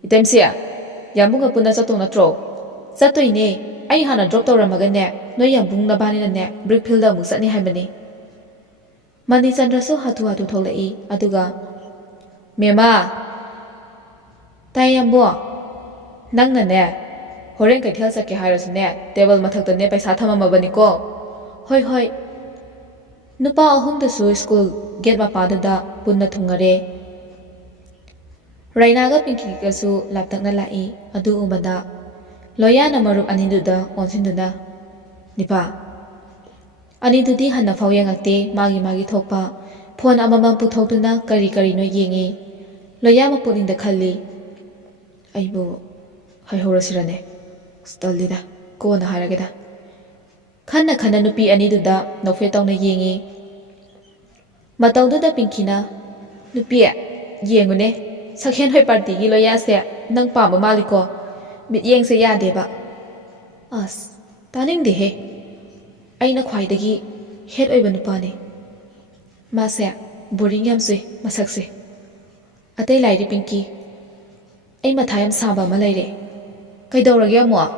ꯏꯇꯩꯃꯁꯤ, ꯌꯥꯝꯕꯨꯡꯒ ꯄꯨꯟꯅ ꯆꯠꯇꯧ ꯅꯠꯇ꯭ꯔꯣ? "ꯆꯠꯇꯣꯏꯅꯦ, ꯑꯩ ꯍꯥꯟꯅ ꯗ꯭ꯔꯣꯞ ꯇꯧꯔꯝꯃꯒꯅꯦ ꯅꯣꯏ ꯌꯥꯝꯕꯨꯡ ꯅꯕꯥꯅꯤꯅꯅꯦ ꯕ꯭ꯔꯤꯛꯐꯤꯜꯗ ꯑꯃꯨꯛ ꯆꯠꯅꯤ ꯍꯥꯏꯕꯅꯤ"꯫ ꯃꯅꯤꯆꯟꯗ꯭ꯔꯁꯨ ꯍꯥꯊꯨ ꯊꯣꯛꯂꯛꯏ꯫ ꯑꯗꯨꯒ, "ꯃꯦꯃꯥ"꯫ "ꯇꯥꯏ ꯌꯥꯝꯕꯨ"꯫ "ꯅꯪꯅꯅꯦ ꯍꯣꯔꯦꯟ ꯀꯩꯊꯦꯜ ꯆꯠꯀꯦ ꯍꯥꯏꯔꯁꯨꯅꯦ ꯇꯦꯕꯜ ꯃꯊꯛꯇꯅꯦ ꯄꯩꯁꯥ ꯊꯝꯃꯝꯃꯕꯅꯤꯀꯣ"꯫ "ꯍꯣꯏ꯫ ꯅꯨꯄꯥ ꯑꯍꯨꯝꯗꯨꯁꯨ ꯁ꯭ꯀꯨꯜ ꯒꯦꯠ ꯃꯄꯥꯗꯨꯗ ꯄꯨꯟꯅ ꯊꯨꯡꯉꯔꯦ꯫ ꯔꯩꯅꯥꯒ ꯄꯤꯡꯀꯤꯒꯁꯨ ꯂꯥꯞꯇꯛꯅ ꯂꯥꯛꯏ꯫ ꯑꯗꯨ ꯎꯕꯗ ꯂꯣꯌꯥꯅ ꯃꯔꯨꯞ ꯑꯅꯤꯗꯨꯗ ꯑꯣꯟꯁꯤꯟꯗꯨꯅ, "ꯅꯤꯄꯥ"꯫ ꯑꯅꯤꯗꯨꯗꯤ ꯍꯟꯅꯐꯥꯎ ꯌꯦꯡꯉꯛꯇꯦ꯫ ꯃꯥꯒꯤ ꯊꯣꯛꯄ ꯐꯣꯟ ꯑꯃꯃꯝ ꯄꯨꯊꯣꯛꯇꯨꯅ ꯀꯔꯤꯅꯣ ꯌꯦꯡꯉꯤ꯫ ꯂꯣꯌꯥ ꯃꯄꯨꯛꯅꯤꯡꯗ ꯈꯜꯂꯤ, "ꯑꯩꯕꯨ ꯍꯥꯏꯍꯧꯔꯁꯤꯔꯅꯦ? ꯇꯜꯂꯤꯗ, ꯀꯣꯟꯅ ꯍꯥꯏꯔꯒꯦꯗ"꯫ ꯈꯟꯅ ꯅꯨꯄꯤ ꯑꯅꯤꯗꯨꯗ ꯅꯣꯛꯐꯦꯠ ꯇꯧꯅ ꯌꯦꯡꯉꯤ꯫ ꯃꯇꯧꯗꯨꯗ ꯄꯤꯡꯀꯤꯅ, "ꯅꯨꯄꯤ, ꯌꯦꯡꯉꯨꯅꯦ, ꯁꯛꯍꯦꯟ ꯍꯣꯏ ꯄꯥꯔꯇꯤꯒꯤ ꯂꯣꯌꯥꯁꯦ ꯅꯪ ꯄꯥꯝꯕ ꯃꯥꯜꯂꯤꯀꯣ, ꯃꯤꯠꯌꯦꯡꯁꯦ ꯌꯥꯗꯦꯕ"꯫ "ꯑꯁ, ꯇꯥꯅꯤꯡꯗꯦꯍꯦ, ꯑꯩꯅ ꯈ꯭ꯋꯥꯏꯗꯒꯤ ꯍꯦꯠ ꯑꯣꯏꯕ ꯅꯨꯄꯥꯅꯤ꯫ ꯃꯥꯁꯦ ꯕꯣꯔꯤꯡ ꯌꯥꯝ ꯆꯨꯏ ꯃꯁꯛꯁꯦ꯫ ꯑꯇꯩ ꯂꯥꯏꯔꯤ ꯄꯤꯡꯀꯤ, ꯑꯩ ꯃꯊꯥ ꯌꯥꯝ ꯁꯥꯕ ꯑꯃ ꯂꯩꯔꯦ"꯫ "ꯀꯩꯗꯧꯔꯒꯦ ꯑꯃꯨꯛ"?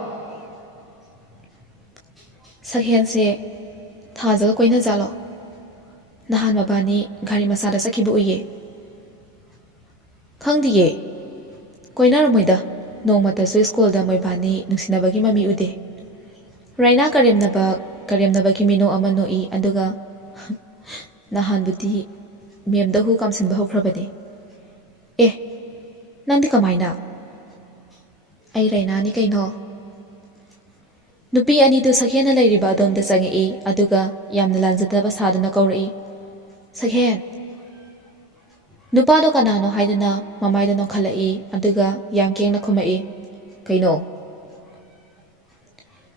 "ꯁꯛꯍꯦꯟꯁꯦ ꯊꯥꯖꯒ ꯀꯣꯏꯅꯖꯥꯠꯂꯣ? ꯅꯍꯥꯟ ꯃꯕꯥꯅꯤ ꯒꯥꯔꯤ ꯃꯆꯥꯗ ꯆꯠꯈꯤꯕ ꯎꯏꯌꯦ"꯫ "ꯈꯪꯗꯤꯌꯦ, ꯀꯣꯏꯅꯔꯝꯃꯣꯏꯗ, ꯅꯣꯡꯃꯇꯁꯨ ꯁ꯭ꯀꯨꯜꯗ ꯃꯣꯏꯕꯥꯅꯤ ꯅꯨꯡꯁꯤꯅꯕꯒꯤ ꯃꯃꯤ ꯎꯗꯦ"꯫ ꯔꯩꯅꯥ ꯀꯔꯦꯝꯅꯕꯒꯤ ꯃꯤꯅꯣꯛ ꯑꯃ ꯅꯣꯛꯏ꯫ ꯑꯗꯨꯒ, "ꯅꯍꯥꯟꯕꯨꯗꯤ ꯃꯦꯝꯗ ꯍꯨ ꯀꯥꯝꯁꯤꯟꯕ ꯍꯧꯈ꯭ꯔꯕꯅꯤ"꯫ "ꯑꯦ, ꯅꯪꯗꯤ ꯀꯃꯥꯏꯅ"? "ꯑꯩ ꯔꯩꯅꯥꯅꯤ ꯀꯩꯅꯣ"꯫ ꯅꯨꯄꯤ ꯑꯅꯤꯗꯨ ꯁꯛꯍꯦꯟꯅ ꯂꯩꯔꯤꯕ ꯑꯗꯣꯝꯗ ꯆꯪꯉꯛꯏ꯫ ꯑꯗꯨꯒ ꯌꯥꯝꯅ ꯂꯥꯟꯖꯗꯕ ꯁꯥꯗꯨꯅ ꯀꯧꯔꯛꯏ, "ꯁꯛꯍꯦꯟ"꯫ ꯅꯨꯄꯥꯗꯣ ꯀꯅꯥꯅꯣ ꯍꯥꯏꯗꯨꯅ ꯃꯃꯥꯏꯗ ꯅꯣꯡꯈꯠꯂꯛꯏ꯫ ꯑꯗꯨꯒ ꯌꯥꯝ ꯀꯦꯡꯅ ꯈꯨꯝꯃꯛꯏ, "ꯀꯩꯅꯣ"?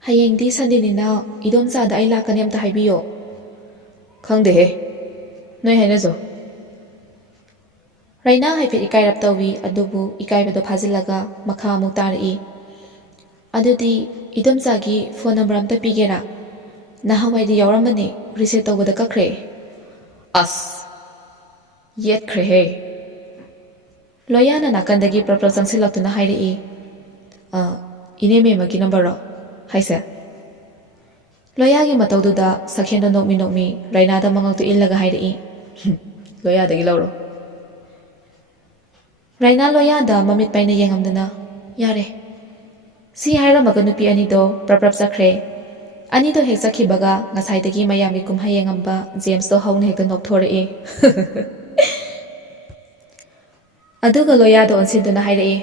"ꯍꯌꯦꯡꯗꯤ ꯁꯟꯗꯦꯅꯤꯅ ꯏꯗꯣꯝꯆꯥꯗ ꯑꯩ ꯂꯥꯛꯀꯅꯤ, ꯑꯝꯇ ꯍꯥꯏꯕꯤꯌꯣ"꯫ "ꯈꯪꯗꯦꯍꯦ, ꯅꯣꯏ ꯍꯥꯏꯅꯖꯧ"꯫ ꯔꯩꯅꯥ ꯍꯥꯏꯐꯦꯠ ꯏꯀꯥꯏꯔꯞ ꯇꯧꯏ꯫ ꯑꯗꯨꯕꯨ ꯏꯀꯥꯏꯕꯗꯣ ꯐꯥꯖꯤꯜꯂꯒ ꯃꯈꯥ ꯑꯃꯨꯛ ꯇꯥꯔꯛꯏ, "ꯑꯗꯨꯗꯤ ꯏꯗꯣꯝꯆꯥꯒꯤ ꯐꯣꯟ ꯅꯝꯕꯔ ꯑꯝꯇ ꯄꯤꯒꯦꯔꯥ? ꯅꯍꯥꯟꯋꯥꯏꯗꯤ ꯌꯥꯎꯔꯝꯕꯅꯤ, ꯔꯤꯁꯦꯠ ꯇꯧꯕꯗ ꯀꯛꯈ꯭ꯔꯦ"꯫ "ꯑꯁ, ꯌꯦꯠꯈ꯭ꯔꯦꯍꯦ"꯫ ꯂꯣꯌꯥꯅ ꯅꯥꯀꯟꯗꯒꯤ ꯄ꯭ꯔꯞ ꯆꯪꯁꯤꯜꯂꯛꯇꯨꯅ ꯍꯥꯏꯔꯛꯏ, "ꯏꯅꯦ ꯃꯦꯝꯃꯒꯤ ꯅꯝꯕꯔꯔꯣ ꯍꯥꯏꯁꯦ"꯫ ꯂꯣꯌꯥꯒꯤ ꯃꯇꯧꯗꯨꯗ ꯁꯛꯍꯦꯟꯗ ꯅꯣꯛꯃꯤ ꯔꯩꯅꯥꯗ ꯃꯉꯛꯇꯨ ꯏꯜꯂꯒ ꯍꯥꯏꯔꯛꯏ, "ꯂꯣꯌꯥꯗꯒꯤ ꯂꯧꯔꯣ"꯫ ꯔꯩꯅꯥ ꯂꯣꯌꯥꯗ ꯃꯃꯤꯠ ꯄꯩꯅ ꯌꯦꯡꯉꯝꯗꯨꯅ, "ꯌꯥꯔꯦ"꯫ ꯁꯤ ꯍꯥꯏꯔꯝꯃꯒ ꯅꯨꯄꯤ ꯑꯅꯤꯗꯣ ꯄ꯭ꯔꯞ ꯆꯠꯈ꯭ꯔꯦ꯫ ꯑꯅꯤꯗꯣ ꯍꯦꯛ ꯆꯠꯈꯤꯕꯒ ꯉꯁꯥꯏꯗꯒꯤ ꯃꯌꯥꯝꯒꯤ ꯀꯨꯝꯍꯩ ꯌꯦꯡꯉꯝꯕ ꯖꯦꯝꯁꯇꯣ ꯍꯧꯅ ꯍꯦꯛꯇ ꯅꯣꯛꯊꯣꯔꯛꯏ꯫ ꯑꯗꯨꯒ ꯂꯣꯌꯥꯗ ꯑꯣꯟꯁꯤꯟꯗꯨꯅ ꯍꯥꯏꯔꯛꯏ,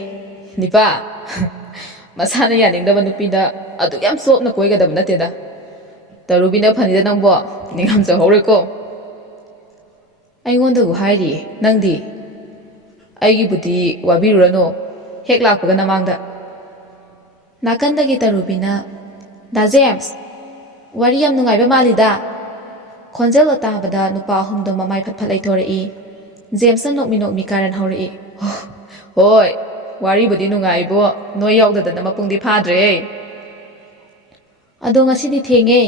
"ꯅꯤꯄꯥ, ꯃꯁꯥꯅ ꯌꯥꯅꯤꯡꯗꯕ ꯅꯨꯄꯤꯗ ꯑꯗꯨꯛ ꯌꯥꯝ ꯆꯣꯞꯅ ꯀꯣꯏꯒꯗꯕ ꯅꯠꯇꯦꯗ꯫ ꯇꯔꯨꯕꯤꯅ ꯐꯅꯤꯗ ꯅꯪꯕꯣ, ꯅꯤꯡꯉꯝꯖꯍꯧꯔꯣꯏꯀꯣ"꯫ "ꯑꯩꯉꯣꯟꯗꯕꯨ ꯍꯥꯏꯔꯤꯌꯦ, ꯅꯪꯗꯤ"? "ꯑꯩꯒꯤꯕꯨꯗꯤ ꯋꯥꯕꯤꯔꯨꯔꯅꯨ, ꯍꯦꯛ ꯂꯥꯛꯄꯒ ꯅꯃꯥꯡꯗ"꯫ ꯅꯥꯀꯟꯗꯒꯤ ꯇꯔꯨꯕꯤꯅ, "ꯗꯥ ꯖꯦꯝꯁ, ꯋꯥꯔꯤ ꯌꯥꯝ ꯅꯨꯡꯉꯥꯏꯕ ꯃꯥꯜꯂꯤꯗ"꯫ ꯈꯣꯟꯖꯦꯜꯗꯣ ꯇꯥꯕꯗ ꯅꯨꯄꯥ ꯑꯍꯨꯝꯗꯣ ꯃꯃꯥꯏ ꯐꯠ ꯂꯩꯊꯣꯔꯛꯏ꯫ ꯖꯦꯝꯁꯅ ꯅꯣꯛꯃꯤ ꯀꯥꯔꯟ ꯍꯧꯔꯛꯏ, "ꯍꯣꯏ, ꯋꯥꯔꯤꯕꯨꯗꯤ ꯅꯨꯡꯉꯥꯏꯕꯣ ꯅꯣꯏ ꯌꯥꯎꯗꯗꯅ ꯃꯄꯨꯡꯗꯤ ꯐꯥꯗ꯭ꯔꯦ ꯑꯗꯣ ꯉꯁꯤꯗꯤ ꯊꯦꯡꯉꯦ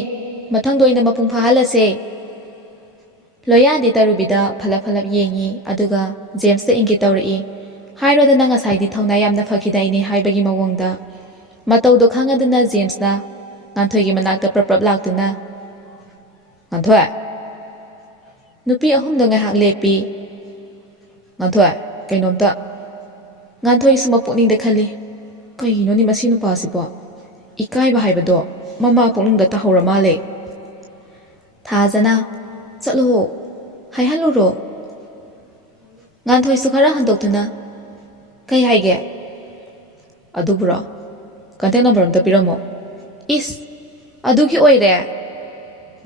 ꯃꯊꯪꯗ ꯑꯣꯏꯅ ꯃꯄꯨꯡ ꯐꯥꯍꯜꯂꯁꯦ ꯂꯣꯌꯥꯟꯗꯤ ꯇꯔꯨꯕꯤꯗ ꯐꯂꯞ ꯌꯦꯡꯉꯤ ꯑꯗꯨꯒ ꯖꯦꯝꯁꯇ ꯏꯪꯒꯤꯠ ꯇꯧꯔꯛꯏ ꯍꯥꯏꯔꯣꯗꯅ ꯉꯁꯥꯏꯗꯤ ꯊꯧꯅꯥ ꯌꯥꯝꯅ ꯐꯈꯤꯗꯥꯏꯅꯦ ꯍꯥꯏꯕꯒꯤ ꯃꯑꯣꯡꯗ ꯃꯇꯧꯗꯣ ꯈꯪꯉꯗꯨꯅ ꯖꯦꯝꯁꯅ ꯉꯥꯟꯊꯣꯏꯒꯤ ꯃꯅꯥꯛꯇ ꯄ꯭ꯔꯞ ꯂꯥꯛꯇꯨꯅ ꯉꯥꯟꯊꯣꯏ ꯅꯨꯄꯤ ꯑꯍꯨꯝꯗꯣ ꯉꯥꯏꯍꯥꯛ ꯂꯦꯞꯄꯤ ꯉꯥꯟꯊꯣꯏ ꯀꯩꯅꯣꯝꯇ ꯉꯥꯟꯊꯣꯏꯁꯨ ꯃꯄꯨꯛꯅꯤꯡꯗ ꯈꯜꯂꯤ ꯀꯩꯒꯤꯅꯣꯅꯦ ꯃꯁꯤ ꯅꯨꯄꯥꯁꯤꯕꯣ ꯏꯀꯥꯏꯕ ꯍꯥꯏꯕꯗꯣ ꯃꯃꯥ ꯄꯨꯛꯅꯤꯡꯗ ꯇꯥꯍꯧꯔ ꯃꯥꯜꯂꯦ ꯊꯥꯖꯅ ꯆꯠꯂꯣ ꯍꯥꯏꯍꯜꯂꯨꯔꯣ ꯉꯥꯟꯊꯣꯏꯁꯨ ꯈꯔ ꯍꯟꯗꯣꯛꯇꯨꯅ ꯀꯩ ꯍꯥꯏꯒꯦ ꯑꯗꯨꯕꯨꯔꯣ ꯀꯟꯇꯦꯛ ꯅꯝꯕꯔ ꯑꯝꯇ ꯄꯤꯔꯝꯃꯣ ꯏꯁ ꯑꯗꯨꯒꯤ ꯑꯣꯏꯔꯦ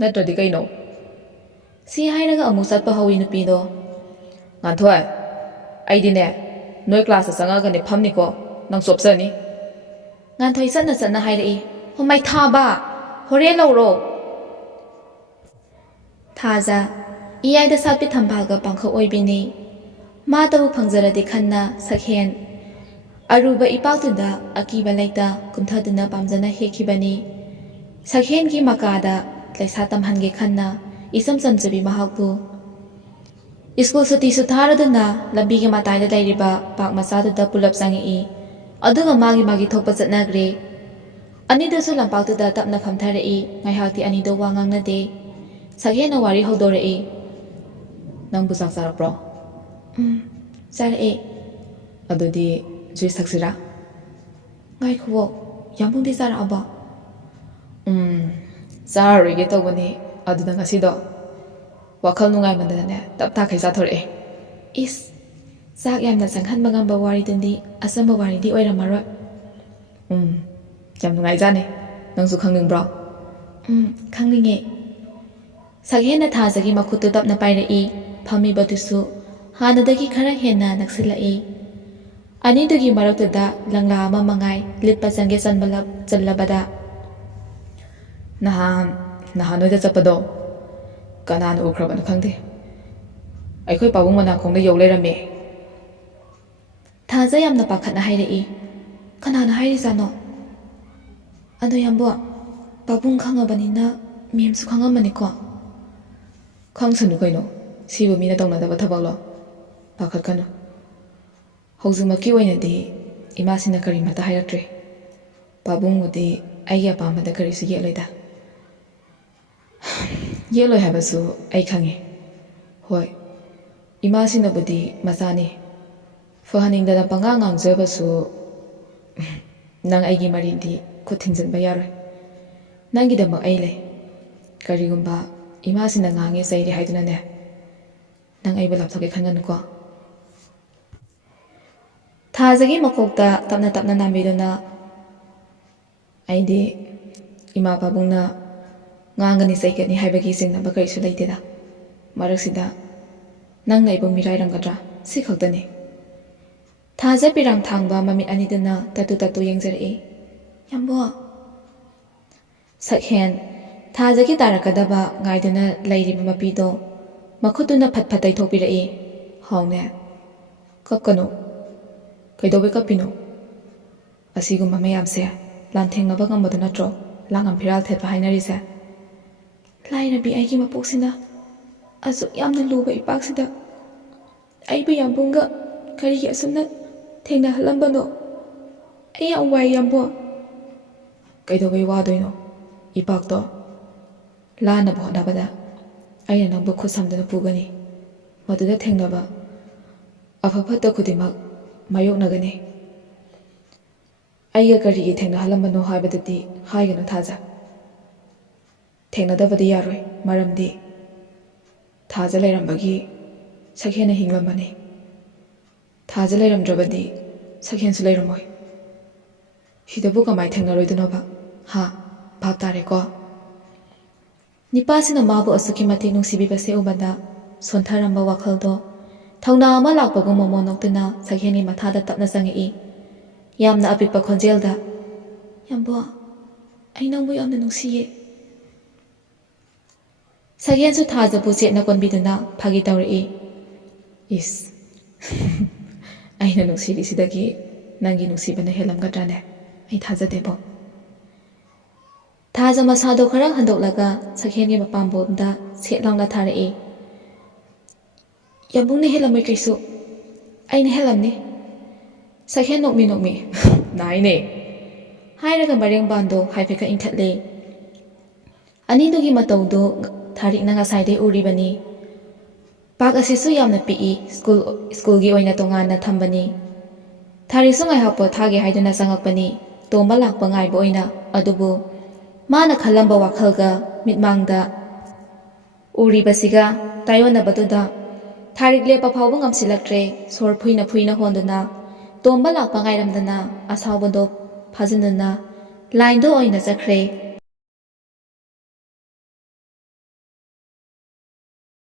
ꯅꯠꯇ꯭ꯔꯗꯤ ꯀꯩꯅꯣ ꯁꯤ ꯍꯥꯏꯔꯒ ꯑꯃꯨꯛ ꯆꯠꯄ ꯍꯧꯋꯤ ꯅꯨꯄꯤꯗꯣ ꯉꯥꯟꯊꯣꯏ ꯑꯩꯗꯤꯅꯦ ꯅꯣꯏ ꯀ꯭ꯂꯥꯁꯇ ꯆꯪꯉꯛꯑꯒꯅꯦ ꯐꯝꯅꯤꯀꯣ ꯅꯪ ꯆꯣꯞꯆꯅꯤ ꯉꯥꯟꯊꯣꯏ ꯆꯠꯅ ꯍꯥꯏꯔꯛꯏ ꯍꯣꯃꯩ ꯊꯥꯕ ꯍꯣꯔꯦꯟ ꯂꯧꯔꯣ ꯊꯥꯖ ꯏꯌꯥꯏꯗ ꯁꯥꯠꯄꯤ ꯊꯝꯕꯥꯜꯒ ꯄꯥꯡꯈꯛ ꯑꯣꯏꯕꯤꯅꯤ ꯃꯥꯇꯕꯨ ꯐꯪꯖꯔꯗꯤ ꯈꯟꯅ ꯁꯛꯍꯦꯟ ꯑꯔꯨꯕ ꯏꯄꯥꯛꯇꯨꯗ ꯑꯀꯤꯕ ꯂꯩꯇ ꯀꯨꯝꯊꯗꯨꯅ ꯄꯥꯝꯖꯅ ꯍꯦꯛꯈꯤꯕꯅꯤ ꯁꯛꯍꯦꯟꯒꯤ ꯃꯀꯥꯗ ꯂꯩꯁꯥ ꯇꯝꯍꯟꯒꯦ ꯈꯟꯅ ꯏꯆꯝ ꯆꯝꯖꯕꯤ ꯃꯍꯥꯛꯄꯨ ꯁ꯭ꯀꯨꯜ ꯁꯨꯇꯤꯁꯨ ꯊꯥꯔꯗꯨꯅ ꯂꯝꯕꯤꯒꯤ ꯃꯇꯥꯏꯗ ꯂꯩꯔꯤꯕ ꯄꯥꯛ ꯃꯆꯥꯗꯨꯗ ꯄꯨꯂꯞ ꯆꯪꯉꯛꯏ ꯑꯗꯨꯒ ꯃꯥꯒꯤ ꯊꯣꯛꯄ ꯆꯠꯅꯈ꯭ꯔꯦ ꯑꯅꯤꯗꯨꯁꯨ ꯂꯝꯄꯥꯛꯇꯨꯗ ꯇꯞꯅ ꯐꯝꯊꯔꯛꯏ ꯉꯥꯏꯍꯥꯛꯇꯤ ꯑꯅꯤꯗꯣ ꯋꯥ ꯉꯥꯡꯅꯗꯦ ꯁꯛꯍꯦꯟꯅ ꯋꯥꯔꯤ ꯍꯧꯗꯣꯔꯛꯏ ꯅꯪꯕꯨ ꯆꯥꯛ ꯆꯥꯔꯛꯄ꯭ꯔꯣ ꯆꯥꯔꯛꯑꯦ ꯑꯗꯨꯗꯤ ꯖꯨꯏꯁ ꯊꯛꯁꯤꯔꯥ ꯉꯥꯏꯈꯨꯋꯣ ꯌꯥꯝꯕꯨꯡꯗꯤ ꯆꯥꯔꯛꯑꯕꯣ ꯆꯥꯔꯔꯣꯏꯒꯦ ꯇꯧꯕꯅꯤ ꯑꯗꯨꯗ ꯉꯁꯤꯗꯣ ꯋꯥꯈꯜ ꯅꯨꯡꯉꯥꯏꯃꯟꯗꯅꯅꯦ ꯇꯞ ꯇꯥꯈꯩ ꯆꯥꯊꯣꯔꯛꯑꯦ ꯏꯁ ꯆꯥꯛ ꯌꯥꯝꯅ ꯆꯪꯍꯟꯕ ꯉꯝꯕ ꯋꯥꯔꯤꯗꯨꯗꯤ ꯑꯆꯝꯕ ꯋꯥꯔꯤꯗꯤ ꯑꯣꯏꯔꯝꯃꯔꯣꯏ ꯌꯥꯝ ꯅꯨꯡꯉꯥꯏꯖꯥꯅꯤ ꯅꯪꯁꯨ ꯈꯪꯅꯤꯡꯕ꯭ꯔꯣ ꯈꯪꯅꯤꯡꯉꯦ ꯁꯛꯍꯦꯟꯅ ꯊꯥꯖꯒꯤ ꯃꯈꯨꯠꯇꯨ ꯇꯞꯅ ꯄꯥꯏꯔꯛꯏ ꯐꯝꯃꯤꯕꯗꯨꯁꯨ ꯍꯥꯟꯅꯗꯒꯤ ꯈꯔ ꯍꯦꯟꯅ ꯅꯛꯁꯤꯜꯂꯛꯏ ꯑꯅꯤꯗꯨꯒꯤ ꯃꯔꯛꯇꯨꯗ ꯂꯪꯂꯥ ꯑꯃ ꯃꯉꯥꯏ ꯂꯤꯠꯄ ꯆꯪꯒꯦ ꯆꯜꯂꯕꯗ ꯅꯍꯥꯟ ꯅꯣꯏꯗ ꯆꯠꯄꯗꯣ ꯀꯅꯥꯅ ꯎꯈ꯭ꯔꯕꯅꯣ ꯈꯪꯗꯦ ꯑꯩꯈꯣꯏ ꯄꯥꯕꯨꯡ ꯃꯅꯥꯀꯣꯡꯗ ꯌꯧ ꯂꯩꯔꯝꯃꯦ ꯊꯥꯖ ꯌꯥꯝꯅ ꯄꯥꯈꯠꯅ ꯍꯥꯏꯔꯛꯏ ꯀꯅꯥꯅ ꯍꯥꯏꯔꯤꯖꯥꯠꯅꯣ ꯑꯗꯣ ꯌꯥꯝꯕꯣ ꯄꯥꯕꯨꯡ ꯈꯪꯉꯕꯅꯤꯅ ꯃꯦꯝꯁꯨ ꯈꯪꯉꯝꯃꯅꯤꯀꯣ ꯈꯪꯁꯅꯨ ꯀꯩꯅꯣ ꯁꯤꯕꯨ ꯃꯤꯅ ꯇꯧꯅꯗꯕ ꯊꯕꯛꯂꯣ ꯄꯥꯈꯠꯀꯅꯨ ꯍꯧꯖꯤꯛꯃꯛꯀꯤ ꯑꯣꯏꯅꯗꯤ ꯏꯃꯥꯁꯤꯅ ꯀꯔꯤꯃꯠꯇ ꯍꯥꯏꯔꯛꯇ꯭ꯔꯤ ꯄꯥꯕꯨꯡꯕꯨꯗꯤ ꯑꯩꯒꯤ ꯑꯄꯥꯝꯕꯗ ꯀꯔꯤꯁꯨ ꯌꯦꯠꯂꯣꯏꯗ ꯌꯦꯠꯂꯣꯏ ꯍꯥꯏꯕꯁꯨ ꯑꯩ ꯈꯪꯉꯤ ꯍꯣꯏ ꯏꯃꯥꯁꯤꯅꯕꯨꯗꯤ ꯃꯆꯥꯅꯤ ꯐꯍꯟꯅꯤꯡꯗꯅ ꯄꯉꯥꯡ ꯉꯥꯡꯖꯕꯁꯨ ꯅꯪ ꯑꯩꯒꯤ ꯃꯔꯤꯗꯤ ꯈꯨꯠ ꯊꯤꯡꯖꯤꯟꯕ ꯌꯥꯔꯣꯏ ꯅꯪꯒꯤꯗꯃꯛ ꯑꯩ ꯂꯩ ꯀꯔꯤꯒꯨꯝꯕ ꯏꯃꯥꯁꯤꯅ ꯉꯥꯡꯉꯦ ꯆꯩꯔꯦ ꯍꯥꯏꯗꯨꯅꯅꯦ ꯅꯪ ꯑꯩꯕꯨ ꯂꯥꯞꯊꯣꯛꯀꯦ ꯈꯟꯒꯅꯨꯀꯣ ꯊꯥꯖꯒꯤ ꯃꯀꯣꯛꯇ ꯇꯞꯅ ꯅꯥꯟꯕꯤꯗꯨꯅ ꯑꯩꯗꯤ ꯏꯃꯥ ꯄꯥꯕꯨꯡꯅ ꯉꯥꯡꯒꯅꯤ ꯆꯩꯒꯅꯤ ꯍꯥꯏꯕꯒꯤ ꯆꯤꯡꯅꯕ ꯀꯔꯤꯁꯨ ꯂꯩꯇꯦꯗ ꯃꯔꯛꯁꯤꯗ ꯅꯪꯅ ꯑꯩꯕꯨ ꯃꯤꯔꯥꯏꯔꯝꯒꯗ꯭ꯔꯥ ꯁꯤ ꯈꯛꯇꯅꯤ ꯊꯥꯖ ꯄꯤꯔꯥꯡ ꯊꯥꯡꯕ ꯃꯃꯤꯠ ꯑꯅꯤꯗꯨꯅ ꯇꯠꯇꯨ ꯌꯦꯡꯖꯔꯛꯏ ꯌꯥꯝꯕꯣ ꯁꯛꯍꯦꯟ ꯊꯥꯖꯒꯤ ꯇꯥꯔꯛꯀꯗꯕ ꯉꯥꯏꯗꯨꯅ ꯂꯩꯔꯤꯕ ꯃꯄꯤꯗꯣ ꯃꯈꯨꯠꯇꯨꯅ ꯐꯠ ꯇꯩꯊꯣꯛꯄꯤꯔꯛꯏ ꯍꯥꯎꯅꯦ ꯀꯞꯀꯅꯨ ꯀꯩꯗꯧꯕꯩ ꯀꯞꯄꯤꯅꯣ ꯑꯁꯤꯒꯨꯝꯕ ꯃꯌꯥꯝꯁꯦ ꯂꯥꯟꯊꯦꯡꯅꯕ ꯉꯝꯕꯗꯨ ꯅꯠꯇ꯭ꯔꯣ ꯂꯥꯡꯉꯝ ꯐꯤꯔꯥꯜ ꯊꯦꯠꯄ ꯍꯥꯏꯅꯔꯤꯁꯦ ꯂꯥꯏꯔꯕꯤ ꯑꯩꯒꯤ ꯃꯄꯣꯛꯁꯤꯅ ꯑꯁꯨꯛ ꯌꯥꯝꯅ ꯂꯨꯕ ꯏꯄꯥꯛꯁꯤꯗ ꯑꯩꯕꯨ ꯌꯥꯝꯕꯨꯡꯒ ꯀꯔꯤꯒꯤ ꯑꯁꯨꯝꯅ ꯊꯦꯡꯅꯍꯜꯂꯝꯕꯅꯣ ꯑꯩ ꯌꯥꯝ ꯋꯥꯏ ꯌꯥꯝꯕꯣ ꯀꯩꯗꯧꯕꯩ ꯋꯥꯗꯣꯏꯅꯣ ꯏꯄꯥꯛꯇꯣ ꯂꯥꯟꯅꯕ ꯍꯣꯠꯅꯕꯗ ꯑꯩꯅ ꯅꯪꯕꯨ ꯈꯨꯠ ꯁꯝꯗꯨꯅ ꯄꯨꯒꯅꯤ ꯃꯗꯨꯗ ꯊꯦꯡꯅꯕ ꯑꯐ ꯐꯠꯇ ꯈꯨꯗꯤꯡꯃꯛ ꯃꯥꯌꯣꯛꯅꯒꯅꯤ ꯑꯩꯒ ꯀꯔꯤꯒꯤ ꯊꯦꯡꯅꯍꯜꯂꯝꯕꯅꯣ ꯍꯥꯏꯕꯗꯨꯗꯤ ꯍꯥꯏꯒꯅꯨ ꯊꯥꯖ ꯊꯦꯡꯅꯗꯕꯗꯤ ꯌꯥꯔꯣꯏ ꯃꯔꯝꯗꯤ ꯊꯥꯖ ꯂꯩꯔꯝꯕꯒꯤ ꯁꯛꯍꯦꯟꯅ ꯍꯤꯡꯂꯝꯕꯅꯤ ꯊꯥꯖ ꯂꯩꯔꯝꯗ꯭ꯔꯕꯗꯤ ꯁꯛꯍꯦꯟꯁꯨ ꯂꯩꯔꯝꯃꯣꯏ ꯁꯤꯗꯕꯨ ꯀꯃꯥꯏꯅ ꯊꯦꯡꯅꯔꯣꯏꯗꯣꯏꯅꯣꯕ ꯚꯥꯞ ꯇꯥꯔꯦꯀꯣ ꯅꯤꯄꯥꯁꯤꯅ ꯃꯥꯕꯨ ꯑꯁꯨꯛꯀꯤ ꯃꯇꯤꯛ ꯅꯨꯡꯁꯤꯕꯤꯕꯁꯦ ꯎꯕꯗ ꯁꯣꯟꯊꯔꯝꯕ ꯋꯥꯈꯜꯗꯣ ꯊꯧꯅꯥ ꯑꯃ ꯂꯥꯛꯄꯒꯨꯝ ꯃꯣꯃꯣꯟ ꯅꯣꯛꯇꯨꯅ ꯁꯛꯍꯦꯟꯒꯤ ꯃꯊꯥꯗ ꯇꯞꯅ ꯆꯪꯉꯛꯏ ꯌꯥꯝꯅ ꯑꯄꯤꯛꯄ ꯈꯣꯟꯖꯦꯜꯗ ꯌꯥꯝꯕꯣ ꯑꯩ ꯅꯪꯕꯨ ꯌꯥꯝꯅ ꯅꯨꯡꯁꯤꯌꯦ ꯁꯛꯍꯦꯟꯁꯨ ꯊꯥꯖꯕꯨ ꯆꯦꯠꯅ ꯀꯣꯟꯕꯤꯗꯨꯅ ꯐꯥꯒꯤ ꯇꯧꯔꯛꯏ ꯏꯁ ꯑꯩꯅ ꯅꯨꯡꯁꯤꯔꯤꯁꯤꯗꯒꯤ ꯅꯪꯒꯤ ꯅꯨꯡꯁꯤꯕꯅ ꯍꯦꯜꯂꯝꯒꯗ꯭ꯔꯥꯅꯦ ꯑꯩ ꯊꯥꯖꯗꯦꯕꯣ ꯊꯥꯖ ꯃꯁꯥꯗꯣ ꯈꯔ ꯍꯟꯗꯣꯛꯂꯒ ꯁꯛꯍꯦꯟꯒꯤ ꯃꯄꯥꯝꯕꯣꯝꯗ ꯁꯦꯠ ꯂꯥꯎꯅ ꯊꯥꯔꯛꯏ꯫ ꯌꯥꯝꯕꯨꯡꯅ ꯍꯦꯜꯂꯝꯃꯣꯏ ꯀꯩꯁꯨ, ꯑꯩꯅ ꯍꯦꯜꯂꯝꯅꯤ꯫ ꯁꯛꯍꯦꯟ ꯅꯣꯛꯃꯤ ꯅꯣꯛꯃꯤ ꯅꯥꯏꯅꯦ ꯍꯥꯏꯔꯒ ꯃꯔꯦꯡꯕꯥꯟꯗꯣ ꯍꯥꯏꯐꯦꯠꯀ ꯏꯟꯊꯠꯂꯦ꯫ ꯑꯅꯤꯗꯨꯒꯤ ꯃꯇꯧꯗꯨ ꯊꯥꯔꯤꯛꯅ ꯉꯁꯥꯏꯗꯩ ꯎꯔꯤꯕꯅꯤ꯫ ꯄꯥꯛ ꯑꯁꯤꯁꯨ ꯌꯥꯝꯅ ꯄꯤꯛꯏ, ꯁ꯭ꯀꯨꯜꯒꯤ ꯑꯣꯏꯅ ꯇꯣꯉꯥꯟꯅ ꯊꯝꯕꯅꯤ꯫ ꯊꯥꯔꯤꯛꯁꯨ ꯉꯥꯏꯍꯥꯛ ꯄꯣꯠꯊꯥꯒꯦ ꯍꯥꯏꯗꯨꯅ ꯆꯪꯉꯛꯄꯅꯤ, ꯇꯣꯝꯕ ꯂꯥꯛꯄ ꯉꯥꯏꯕ ꯑꯣꯏꯅ꯫ ꯑꯗꯨꯕꯨ ꯃꯥꯅ ꯈꯜꯂꯝꯕ ꯋꯥꯈꯜꯒ ꯃꯤꯠꯃꯥꯡꯗ ꯎꯔꯤꯕꯁꯤꯒ ꯇꯥꯏꯌꯣꯟꯅꯕꯗꯨꯗ ꯊꯥꯔꯤꯛ ꯂꯦꯞꯄ ꯐꯥꯎꯕ ꯉꯝꯁꯤꯜꯂꯛꯇ꯭ꯔꯦ꯫ ꯁꯣꯔ ꯐꯨꯏꯅ ꯐꯨꯏꯅ ꯍꯣꯟꯗꯨꯅ ꯇꯣꯝꯕ ꯂꯥꯛꯄ ꯉꯥꯏꯔꯝꯗꯅ ꯑꯁꯥꯎꯕꯗꯣ ꯐꯥꯖꯤꯟꯗꯨꯅ ꯂꯥꯏꯟꯗ ꯑꯣꯏꯅ ꯆꯠꯈ꯭ꯔꯦ꯫